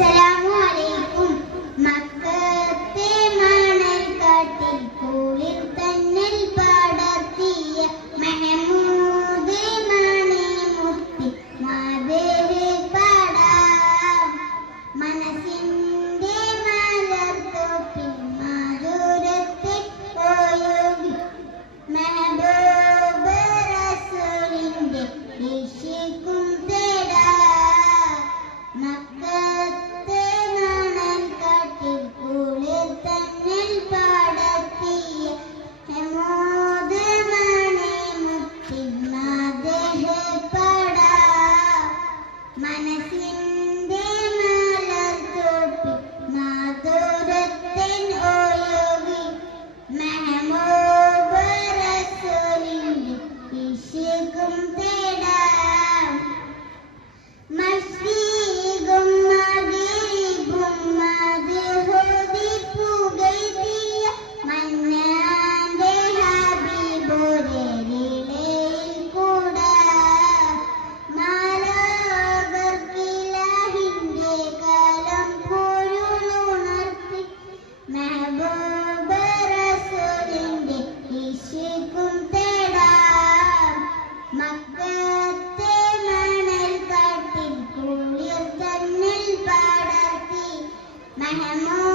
അസ്സലാമു അലൈക്കും. മക്കത്തെ മണൽക്കാട്ടിൽ കുളിർ തന്നൽ പടർത്തിയ മെഹമൂദ് മണിമുത്തി മാതേരെ പാടാം. മനസ്സിന്റെ മലർത്തോപ്പിൽ മാധുരത്തെ ഒഴുകി മെഹബൂബ് റസൂലിന്റെ ഇഷ്കും തേടാം. മക്കത്തെ മണൽക്കാട്ടിൽ കുളിർ തന്നൽ പടർത്തിയ മെഹമൂദ് മണിമുത്തി മാതേരെ പാടാം. മനസ്സിന്റെ മലർത്തോപ്പിൽ മാധുരത്തിൻ ഒഴുകി മെഹബൂബ് റസൂലിന്റെ ഇഷ്കും തേടാം. മശ്രീഖും മഗ്രിബും മദ്ഹൂദി പുകഴ്ത്തിയ മന്നാന്റെ ഹബീബുരരിളയിൽ കൂടാം. മാലോകർക്കിലാഹിന്റെ കലം പൊരുളുണർത്തി മെഹബൂബ് റസൂലിന്റെ ഇഷ്കും തേടാം. മക്കത്തെ മണൽക്കാട്ടിൽ കുളിർ തന്നൽ പടർത്തി മെഹമൂദ്